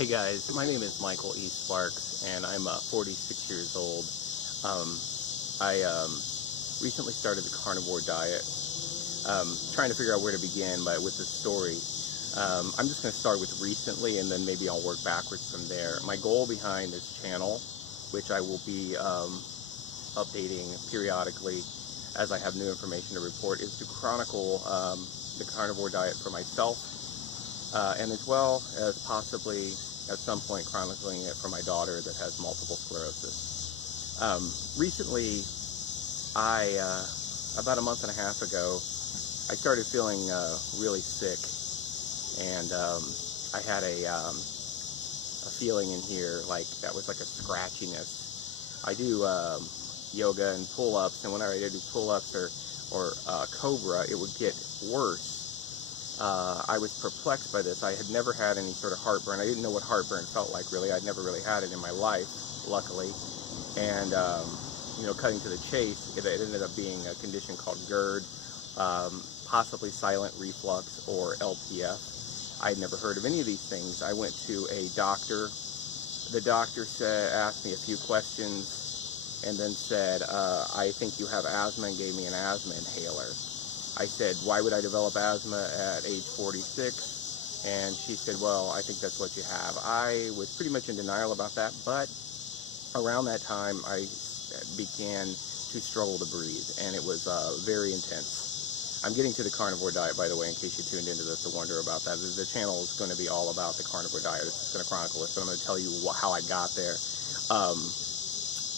Hey guys, my name is Michael E. Sparks, and I'm 46 years old. I recently started the Carnivore Diet, trying to figure out where to begin with this story. I'm just going to start with recently, and then maybe I'll work backwards from there. My goal behind this channel, which I will be updating periodically as I have new information to report, is to chronicle the Carnivore Diet for myself, and as well as possibly at some point chronicling it for my daughter that has multiple sclerosis. Recently, about a month and a half ago, I started feeling really sick, and I had a feeling in here that was like a scratchiness. I do yoga and pull-ups, and whenever I do pull-ups or cobra, it would get worse. I was perplexed by this. I had never had any sort of heartburn. I didn't know what heartburn felt like, really. I'd never really had it in my life, luckily. And, cutting to the chase, it ended up being a condition called GERD, possibly Silent Reflux or LPF. I'd never heard of any of these things. I went to a doctor. The doctor asked me a few questions and then said, I think you have asthma, and gave me an asthma inhaler. I said, why would I develop asthma at age 46? And she said, well, I think that's what you have. I was pretty much in denial about that, but around that time, I began to struggle to breathe, and it was very intense. I'm getting to the Carnivore Diet, by the way, in case you tuned into this to wonder about that. The channel is going to be all about the Carnivore Diet. It's just going to chronicle it, so I'm going to tell you how I got there.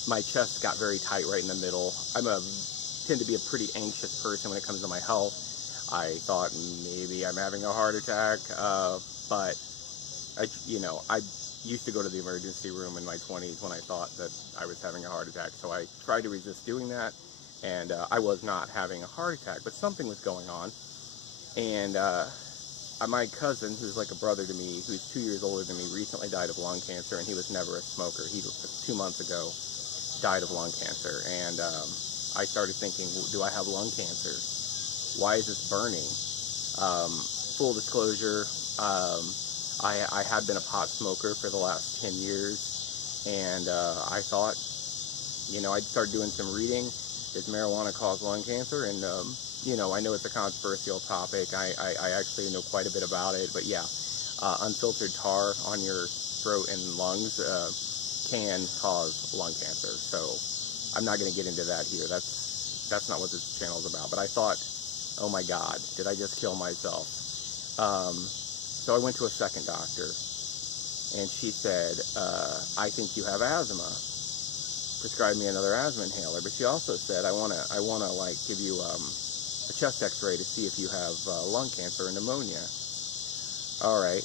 My chest got very tight right in the middle. Tend to be a pretty anxious person when it comes to my health. I thought maybe I'm having a heart attack, but I used to go to the emergency room in my 20s when I thought that I was having a heart attack. So I tried to resist doing that, and I was not having a heart attack, but something was going on. And my cousin, who's like a brother to me, who's 2 years older than me, recently died of lung cancer, and he was never a smoker. He 2 months ago died of lung cancer, and I started thinking, do I have lung cancer? Why is this burning? Full disclosure, I had been a pot smoker for the last 10 years, and I thought, I'd start doing some reading. Does marijuana cause lung cancer? And, I know it's a controversial topic. I actually know quite a bit about it, but yeah, unfiltered tar on your throat and lungs can cause lung cancer. So I'm not going to get into that here. That's not what this channel is about. But I thought, oh my God, did I just kill myself? So I went to a second doctor, and she said, I think you have asthma. Prescribed me another asthma inhaler. But she also said, I wanna give you a chest X-ray to see if you have lung cancer or pneumonia. All right.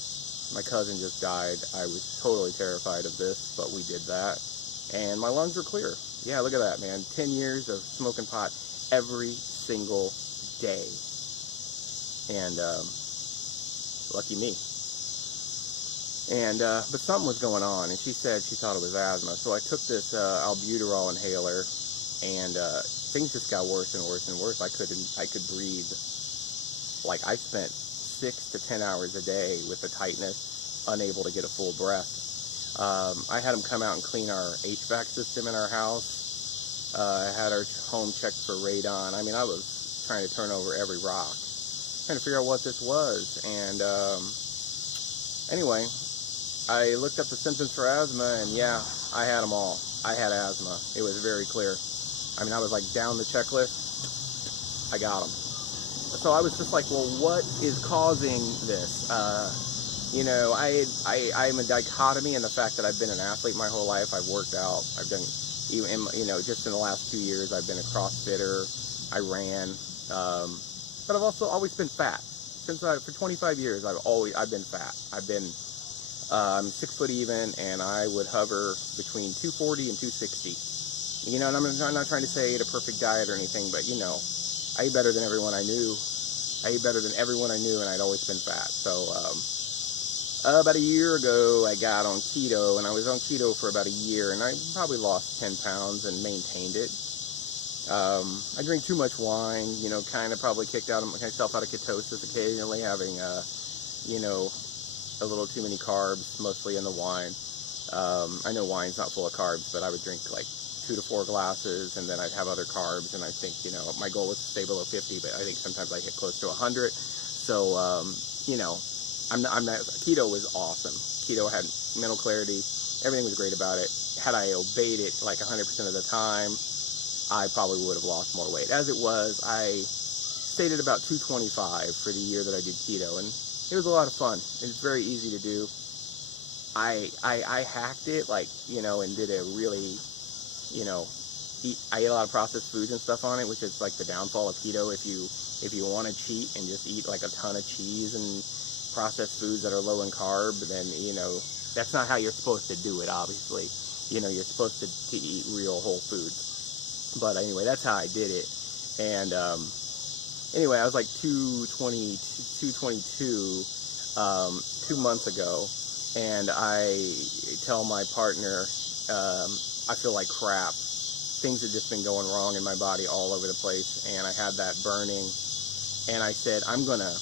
My cousin just died. I was totally terrified of this, but we did that, and my lungs were clear. Yeah, look at that, man. 10 years of smoking pot every single day. And lucky me. And but something was going on, and she said she thought it was asthma. So I took this albuterol inhaler, and things just got worse and worse and worse. I could breathe. Like, I spent 6 to 10 hours a day with the tightness, unable to get a full breath. I had them come out and clean our HVAC system in our house. I had our home checked for radon. I mean, I was trying to turn over every rock, trying to figure out what this was. And anyway, I looked up the symptoms for asthma, and yeah, I had them all. I had asthma. It was very clear. I mean, I was like down the checklist. I got them. So I was just like, well, what is causing this? I'm a dichotomy in the fact that I've been an athlete my whole life. I've worked out. I've done, just in the last 2 years, I've been a CrossFitter. I ran, but I've also always been fat. For 25 years, I've been fat. I'm 6 foot even, and I would hover between 240 and 260. And I'm not trying to say I ate a perfect diet or anything, but I ate better than everyone I knew. And I'd always been fat. So about a year ago, I got on keto, and I was on keto for about a year, and I probably lost 10 pounds and maintained it. I drink too much wine, kind of probably kicked myself out of ketosis occasionally, having, a little too many carbs, mostly in the wine. I know wine's not full of carbs, but I would drink like 2 to 4 glasses, and then I'd have other carbs, and I think, you know, my goal was to stay below 50, but I think sometimes I hit close to 100. So, you know, I'm not, keto was awesome. Keto had mental clarity. Everything was great about it. Had I obeyed it like 100% of the time, I probably would have lost more weight. As it was, I stayed at about 225 for the year that I did keto, and it was a lot of fun. It's very easy to do. I hacked it, like, you know, and did a really, you know, I ate a lot of processed foods and stuff on it, which is like the downfall of keto. If you want to cheat and just eat like a ton of cheese and processed foods that are low in carb, then, you know, that's not how you're supposed to do it, obviously. You know, you're supposed to eat real whole foods. But anyway, that's how I did it. And anyway, I was like 220, 222 2 months ago, and I tell my partner, I feel like crap. Things have just been going wrong in my body all over the place, and I had that burning, and I said, I'm gonna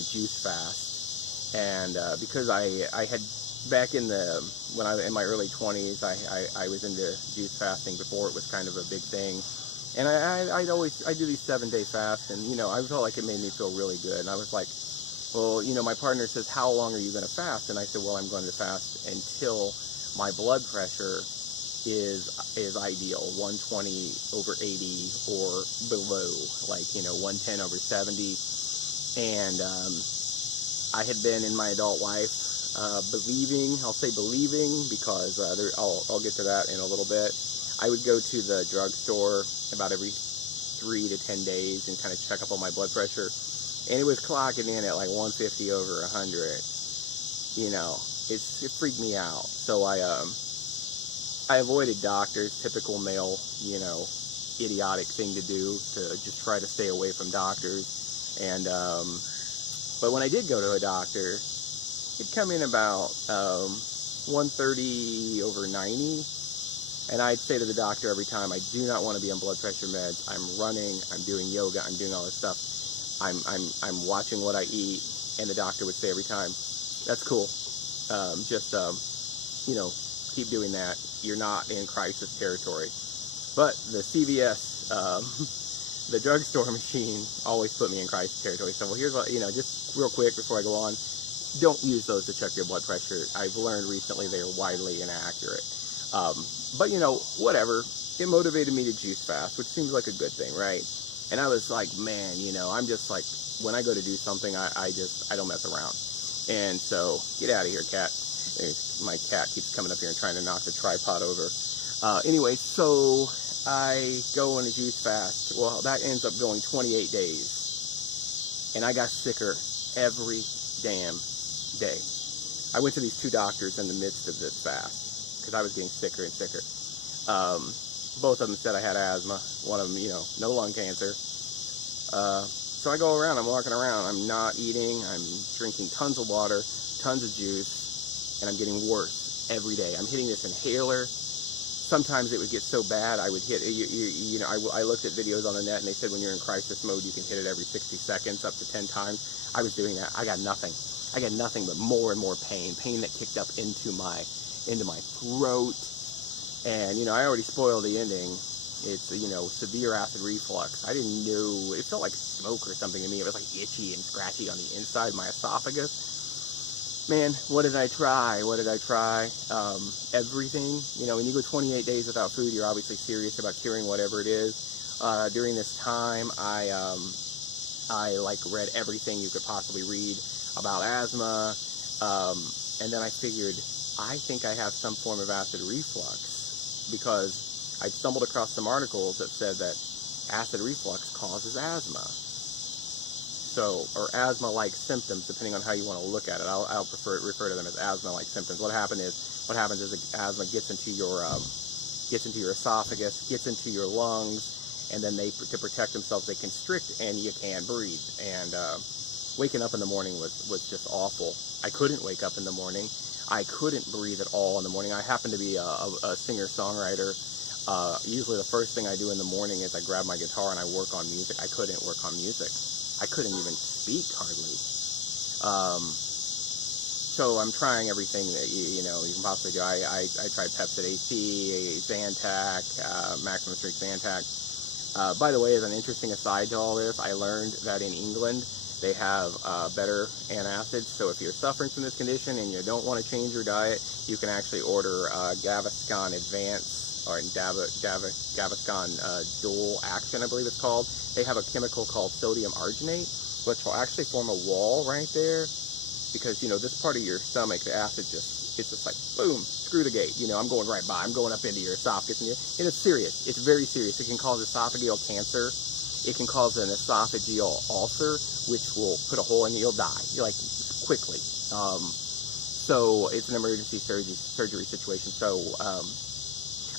juice fast. And because I had, back in in my early 20s, I was into juice fasting before it was kind of a big thing. And I do these 7-day fasts, and, you know, I felt like it made me feel really good. And I was like, well, you know, my partner says, how long are you going to fast? And I said, well, I'm going to fast until my blood pressure is ideal, 120 over 80 or below, like, you know, 110 over 70. And I had been in my adult life believing, I'll say believing, because I'll get to that in a little bit. I would go to the drugstore about every 3 to 10 days and kind of check up on my blood pressure, and it was clocking in at like 150 over 100. You know, it freaked me out. So I avoided doctors, typical male, you know, idiotic thing to do, to just try to stay away from doctors. And but when I did go to a doctor, it'd come in about 130 over 90. And I'd say to the doctor every time, I do not want to be on blood pressure meds. I'm running, I'm doing yoga, I'm doing all this stuff. I'm watching what I eat. And the doctor would say every time, that's cool. You know, keep doing that. You're not in crisis territory. But the CVS, the drugstore machine always put me in crisis territory. So, well, here's what, you know, just real quick before I go on, don't use those to check your blood pressure. I've learned recently they are widely inaccurate. But, you know, whatever, it motivated me to juice fast, which seems like a good thing, right? And I was like, man, you know, I'm just like, when I go to do something, I don't mess around. And so, get out of here, cat. My cat keeps coming up here and trying to knock the tripod over. Anyway, so I go on a juice fast. Well, that ends up going 28 days. And I got sicker every damn day. I went to these 2 doctors in the midst of this fast, because I was getting sicker and sicker. Both of them said I had asthma. One of them, you know, no lung cancer. So I go around, I'm walking around, I'm not eating, I'm drinking tons of water, tons of juice, and I'm getting worse every day. I'm hitting this inhaler. Sometimes it would get so bad, I would hit, you know, I looked at videos on the net, and they said when you're in crisis mode, you can hit it every 60 seconds, up to 10 times. I was doing that. I got nothing. I got nothing but more and more pain that kicked up into my throat. And, you know, I already spoiled the ending. It's, you know, severe acid reflux. I didn't know, it felt like smoke or something to me. It was like itchy and scratchy on the inside of my esophagus. Man, what did I try? Everything. You know, when you go 28 days without food, you're obviously serious about curing whatever it is. During this time, I like read everything you could possibly read about asthma. And then I figured, I think I have some form of acid reflux, because I stumbled across some articles that said that acid reflux causes asthma. So, or asthma-like symptoms, depending on how you want to look at it. I'll refer to them as asthma-like symptoms. What happens is asthma gets into your esophagus, gets into your lungs, and then to protect themselves, they constrict, and you can't breathe. And waking up in the morning was just awful. I couldn't wake up in the morning. I couldn't breathe at all in the morning. I happen to be a singer-songwriter. Usually the first thing I do in the morning is I grab my guitar and I work on music. I couldn't work on music. I couldn't even speak hardly. So so I'm trying everything that you can possibly do. I tried Pepsid AC, Zantac, Maximum Strength Zantac. By the way, as an interesting aside to all this, I learned that in England they have better antacids. So if you're suffering from this condition and you don't want to change your diet, you can actually order Gaviscon Advance or Gaviscon Dual Action, I believe it's called. They have a chemical called sodium arginate, which will actually form a wall right there. Because, this part of your stomach, the acid it's just like, boom, screw the gate. I'm going right by. I'm going up into your esophagus. And it's serious. It's very serious. It can cause esophageal cancer. It can cause an esophageal ulcer, which will put a hole in you. You'll die, quickly. So it's an emergency surgery situation. So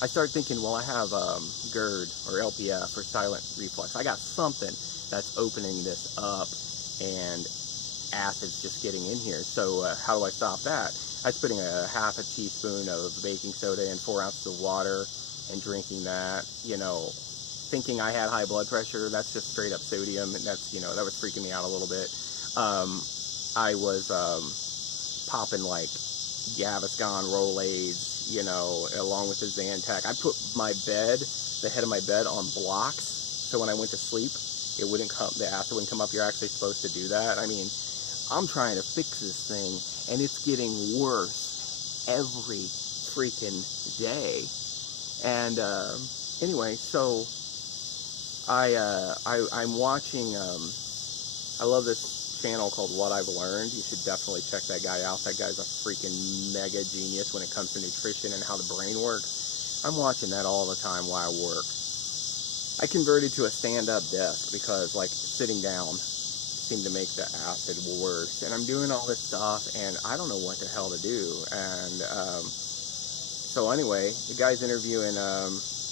I started thinking, well, I have GERD or LPF or Silent Reflux. I got something that's opening this up, and acid's just getting in here. So how do I stop that? I was putting a half a teaspoon of baking soda in 4 ounces of water and drinking that, thinking I had high blood pressure. That's just straight up sodium, and that's, that was freaking me out a little bit. I was popping like Gaviscon Rolaids, along with the Zantac. I put the head of my bed on blocks, so when I went to sleep, the acid wouldn't come up. You're actually supposed to do that. I mean, I'm trying to fix this thing, and it's getting worse every freaking day. And anyway, so I'm watching. I love this channel called What I've Learned. You should definitely check that guy out. That guy's a freaking mega genius when it comes to nutrition and how the brain works. I'm watching that all the time while I work. I converted to a stand-up desk because, sitting down seemed to make the acid worse. And I'm doing all this stuff, and I don't know what the hell to do. And so anyway, the guy's interviewing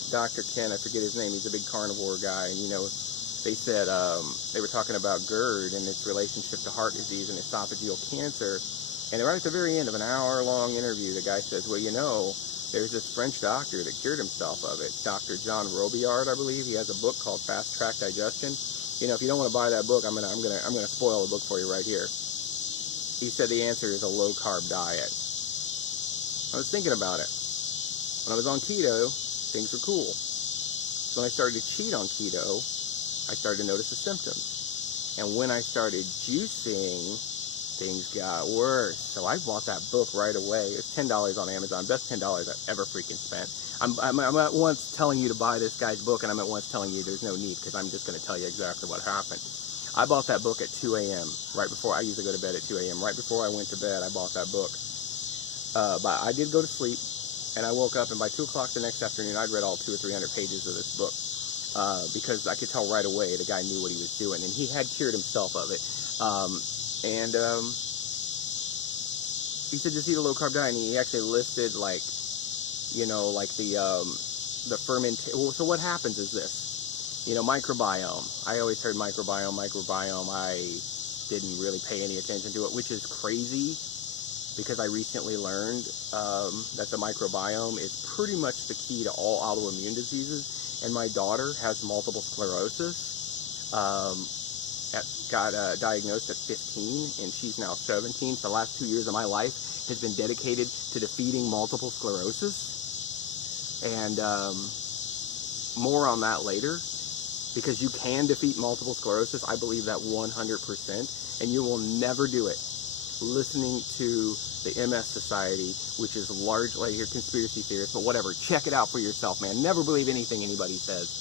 Dr. Ken. I forget his name. He's a big carnivore guy. And, they said they were talking about GERD and its relationship to heart disease and esophageal cancer. And right at the very end of an hour-long interview, the guy says, well, there's this French doctor that cured himself of it, Dr. John Robillard, I believe. He has a book called Fast Track Digestion. If you don't want to buy that book, I'm gonna spoil the book for you right here. He said the answer is a low-carb diet. I was thinking about it. When I was on keto, things were cool. So when I started to cheat on keto, I started to notice the symptoms. And when I started juicing, things got worse. So I bought that book right away. It's $10 on Amazon. Best $10 I've ever freaking spent. I'm at once telling you to buy this guy's book, and I'm at once telling you there's no need, because I'm just going to tell you exactly what happened. I bought that book at 2 a.m. right before. I usually go to bed at 2 a.m. Right before I went to bed, I bought that book. But I did go to sleep, and I woke up, and by 2 o'clock the next afternoon, I'd read all 200 or 300 pages of this book, because I could tell right away the guy knew what he was doing, and he had cured himself of it. He said just eat a low-carb diet, and he actually listed the fermentation. So what happens is this, microbiome. I always heard microbiome. I didn't really pay any attention to it, which is crazy, because I recently learned that the microbiome is pretty much the key to all autoimmune diseases. And my daughter has multiple sclerosis. Got diagnosed at 15, and she's now 17. So the last 2 years of my life has been dedicated to defeating multiple sclerosis. And more on that later, because you can defeat multiple sclerosis. I believe that 100%, and you will never do it listening to the MS Society, which is largely your conspiracy theorists, but whatever. Check it out for yourself, man. Never believe anything anybody says.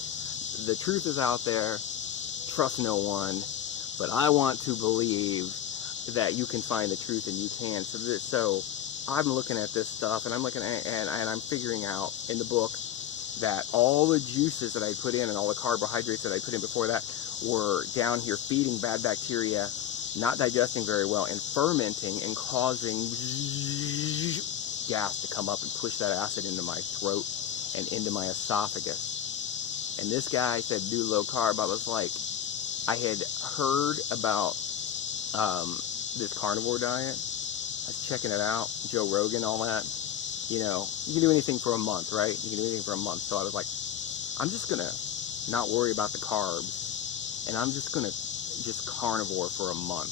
The truth is out there. Trust no one. But I want to believe that you can find the truth, and you can. So I'm looking at this stuff, and I'm looking at, and I'm figuring out in the book that all the juices that I put in and all the carbohydrates that I put in before that were down here feeding bad bacteria, not digesting very well, and fermenting and causing gas to come up and push that acid into my throat and into my esophagus. And this guy said do low carb. I was like, I had heard about this carnivore diet. I was checking it out, Joe Rogan, all that. You can do anything for a month, right? You can do anything for a month. So I was like, I'm just going to not worry about the carbs, and I'm just going to just carnivore for a month.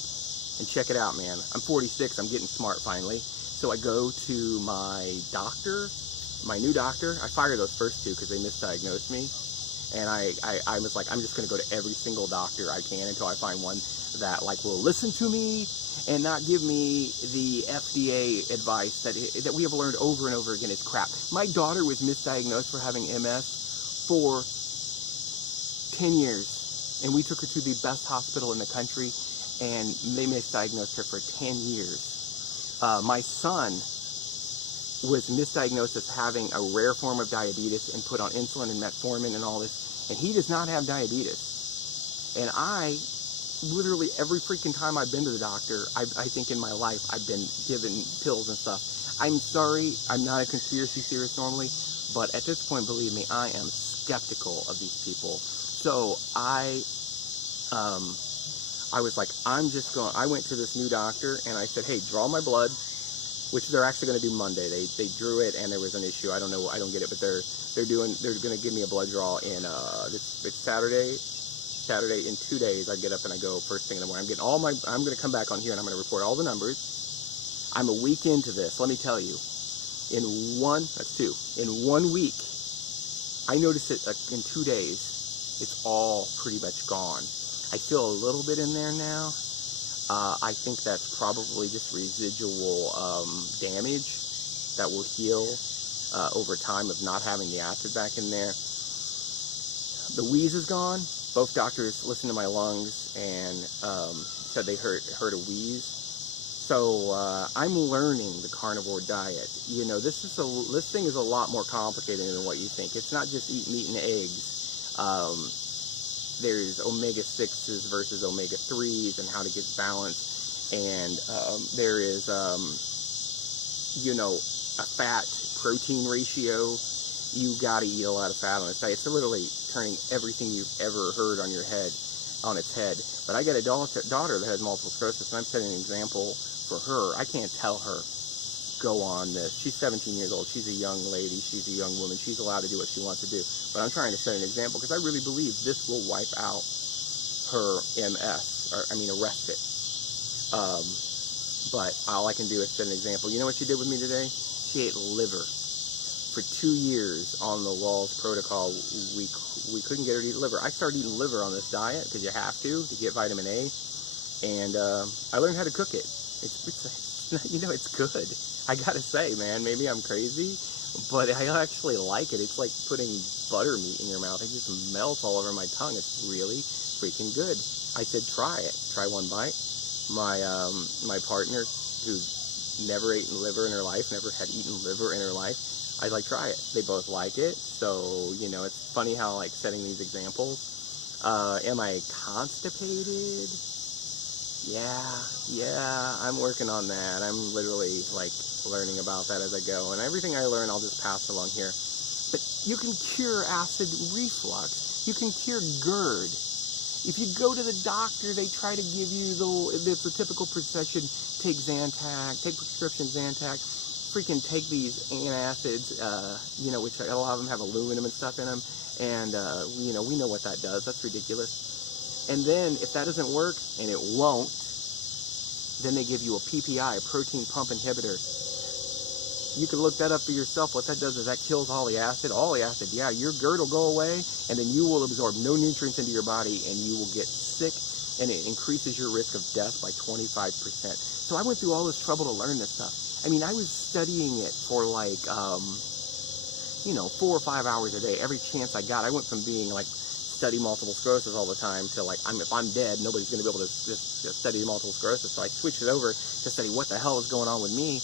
And check it out, man. I'm 46. I'm getting smart finally. So I go to my doctor, my new doctor. I fired those first two because they misdiagnosed me. And I was like, I'm just going to go to every single doctor I can until I find one that like will listen to me and not give me the FDA advice that we have learned over and over again is crap. My daughter was misdiagnosed for having MS for 10 years, and we took her to the best hospital in the country, and they misdiagnosed her for 10 years. My son was misdiagnosed as having a rare form of diabetes and put on insulin and metformin and all this, and he does not have diabetes. And I literally every freaking time I've been to the doctor, I think in my life I've been given pills and stuff. I'm sorry, I'm not a conspiracy theorist normally, but at this point, believe me, I am skeptical of these people. So I was like, I went to this new doctor and I said, hey, draw my blood, which they're actually going to do Monday. They drew it and there was an issue. I don't know, I don't get it, but they're going to give me a blood draw in it's Saturday in 2 days. I get up and I go first thing in the morning. I'm going to come back on here and I'm going to report all the numbers. I'm a week into this. Let me tell you, in 1 week, I noticed it in 2 days. It's all pretty much gone. I feel a little bit in there now. I think that's probably just residual damage that will heal over time of not having the acid back in there. The wheeze is gone. Both doctors listened to my lungs and said they heard a wheeze. So I'm learning the carnivore diet. You know, this thing is a lot more complicated than what you think. It's not just eat meat and eggs. There's omega-6s versus omega-3s and how to get balance. And there is, you know, a fat-protein ratio. You got to eat a lot of fat on this diet. It's literally turning everything you've ever heard on its head. But I got a daughter that has multiple sclerosis, and I'm setting an example for her. I can't tell her, go on this. She's 17 years old. She's a young lady. She's a young woman. She's allowed to do what she wants to do. But I'm trying to set an example because I really believe this will wipe out her MS, or arrest it. But all I can do is set an example. You know what she did with me today? She ate liver. For 2 years on the Walls protocol, we couldn't get her to eat liver. I started eating liver on this diet because you have to get vitamin A, and I learned how to cook it. It's good. I gotta say, man, maybe I'm crazy, but I actually like it. It's like putting butter meat in your mouth. It just melts all over my tongue. It's really freaking good. I said, try it. Try one bite. My partner, who's never eaten liver in her life, never had eaten liver in her life, I like, try it. They both like it. So, you know, it's funny how, like, setting these examples. Am I constipated? Yeah, I'm working on that. I'm literally, like, learning about that as I go. And everything I learn, I'll just pass along here. But you can cure acid reflux. You can cure GERD. If you go to the doctor, they try to give you the typical prescription, take Zantac, take prescription Zantac. Freaking take these antacids, you know, which a lot of them have aluminum and stuff in them, and you know, we know what that does. That's ridiculous. And then if that doesn't work, and it won't, then they give you a PPI, a protein pump inhibitor. You can look that up for yourself. What that does is that kills all the acid. Yeah, your GERD will go away, and then you will absorb no nutrients into your body, and you will get sick, and it increases your risk of death by 25%. So I went through all this trouble to learn this stuff. I mean, I was studying it for like, you know, 4 or 5 hours a day, every chance I got. I went from being like, study multiple sclerosis all the time to like, if I'm dead, nobody's going to be able to just study multiple sclerosis. So I switched it over to study what the hell is going on with me.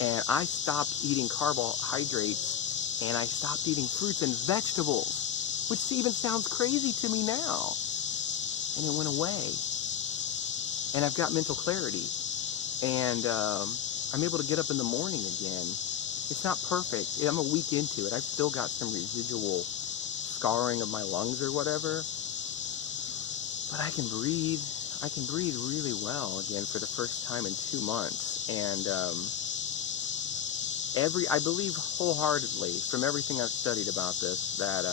And I stopped eating carbohydrates and I stopped eating fruits and vegetables, which even sounds crazy to me now. And it went away. And I've got mental clarity. And, I'm able to get up in the morning again. It's not perfect. I'm a week into it. I've still got some residual scarring of my lungs or whatever. But I can breathe. I can breathe really well again for the first time in 2 months. And I believe wholeheartedly from everything I've studied about this that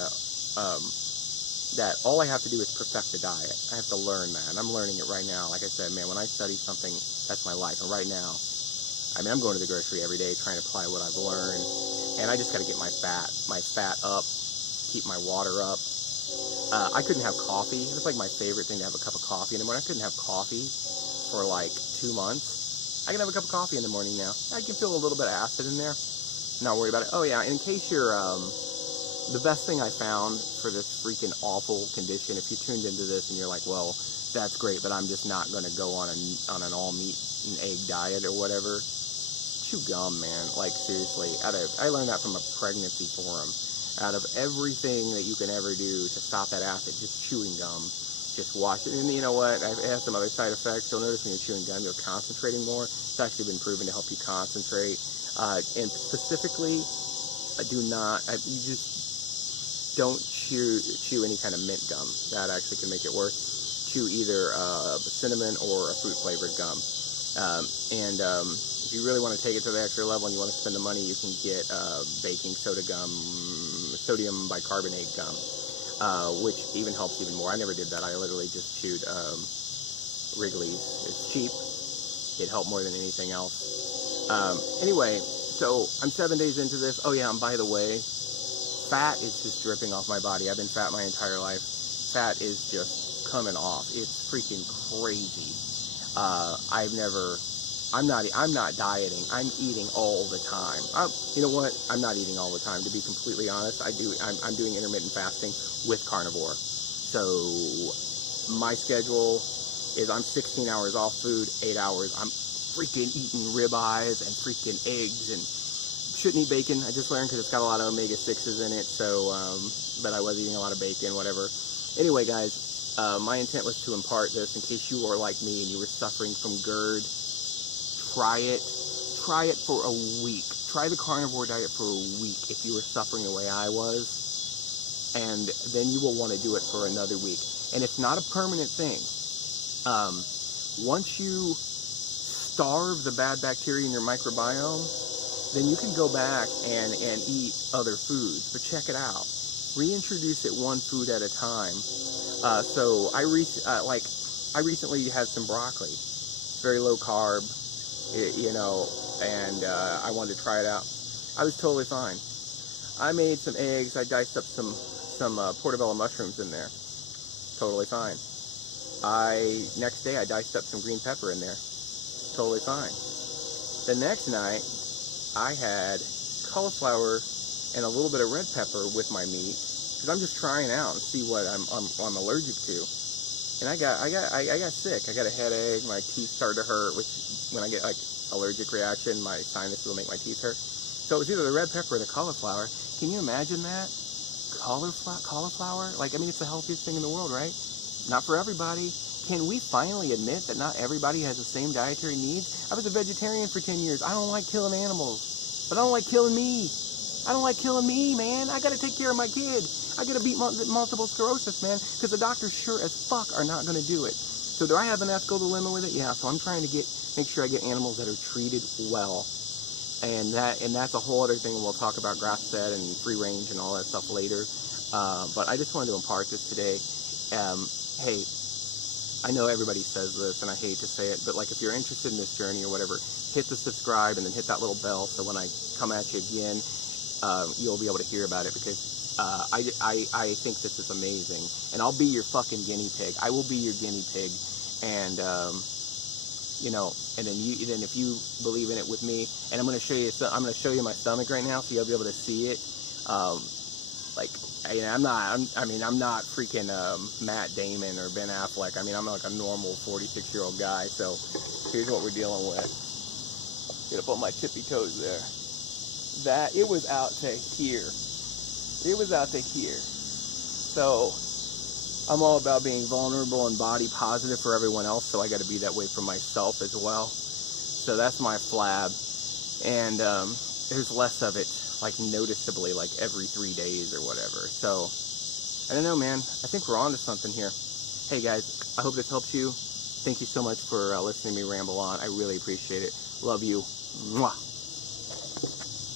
that all I have to do is perfect the diet. I have to learn that, and I'm learning it right now. Like I said, man, when I study something, that's my life. And right now, I mean, I'm going to the grocery every day trying to apply what I've learned, and I just got to get my fat up, keep my water up. I couldn't have coffee. It was like my favorite thing to have a cup of coffee in the morning. I couldn't have coffee for like 2 months. I can have a cup of coffee in the morning now. I can feel a little bit of acid in there. Not worried about it. Oh yeah, in case you're, the best thing I found for this freaking awful condition, if you tuned into this and you're like, well, that's great, but I'm just not going to go on an all meat and egg diet or whatever. Chew gum, man. Like seriously, I learned that from a pregnancy forum. Out of everything that you can ever do to stop that acid, just chewing gum, just wash it. And you know what? It has some other side effects. You'll notice when you're chewing gum, you're concentrating more. It's actually been proven to help you concentrate. And specifically, you just don't chew any kind of mint gum. That actually can make it worse. Chew either cinnamon or a fruit-flavored gum. If you really want to take it to the extra level and you want to spend the money, you can get baking soda gum, sodium bicarbonate gum, which even helps even more. I never did that. I literally just chewed Wrigley's. It's cheap. It helped more than anything else. Anyway, so I'm 7 days into this. Oh yeah, and by the way, fat is just dripping off my body. I've been fat my entire life. Fat is just coming off. It's freaking crazy. I'm not dieting. I'm eating all the time. You know what? I'm not eating all the time. To be completely honest, I'm doing intermittent fasting with carnivore. So my schedule is I'm 16 hours off food, 8 hours. I'm freaking eating ribeyes and freaking eggs and shouldn't eat bacon. I just learned because it's got a lot of omega-6s in it. So, but I was eating a lot of bacon, whatever. Anyway, guys, my intent was to impart this in case you are like me and you were suffering from GERD. Try it for a week. Try the carnivore diet for a week if you were suffering the way I was, and then you will want to do it for another week. And it's not a permanent thing. Once you starve the bad bacteria in your microbiome, then you can go back and eat other foods. But check it out. Reintroduce it one food at a time. So I recently had some broccoli, very low carb. And I wanted to try it out. I was totally fine. I made some eggs. I diced up some portobello mushrooms in there. Totally fine. Next day I diced up some green pepper in there. Totally fine. The next night I had cauliflower and a little bit of red pepper with my meat because I'm just trying out and see what I'm allergic to. And I got sick. I got a headache. My teeth started to hurt, which when I get like allergic reaction, my sinuses will make my teeth hurt. So it was either the red pepper or the cauliflower. Can you imagine that? Cauliflower? Like, I mean, it's the healthiest thing in the world, right? Not for everybody. Can we finally admit that not everybody has the same dietary needs? I was a vegetarian for 10 years. I don't like killing animals, but I don't like killing me. I don't like killing me, man. I got to take care of my kid. I got to beat multiple sclerosis, man, because the doctors sure as fuck are not going to do it. So do I have an ethical dilemma with it? Yeah, so I'm trying to make sure I get animals that are treated well. And that's a whole other thing, and we'll talk about grass-fed and free range and all that stuff later. But I just wanted to impart this today. Hey, I know everybody says this, and I hate to say it, but like if you're interested in this journey or whatever, hit the subscribe and then hit that little bell so when I come at you again, you'll be able to hear about it, because I think this is amazing, and I'll be your fucking guinea pig. I will be your guinea pig, and and then if you believe in it with me, and I'm going to show you my stomach right now, so you'll be able to see it. I'm not freaking Matt Damon or Ben Affleck. I mean, I'm like a normal 46-year-old guy. So here's what we're dealing with. Gonna put my tippy toes there. That it was out to here. It was out to here. So I'm all about being vulnerable and body positive for everyone else, so I got to be that way for myself as well. So that's my flab, and there's less of it, like noticeably, like every 3 days or whatever. So I don't know, man. I think we're on to something here. Hey guys, I hope this helps you. Thank you so much for listening to me ramble on. I really appreciate it. Love you. Mwah.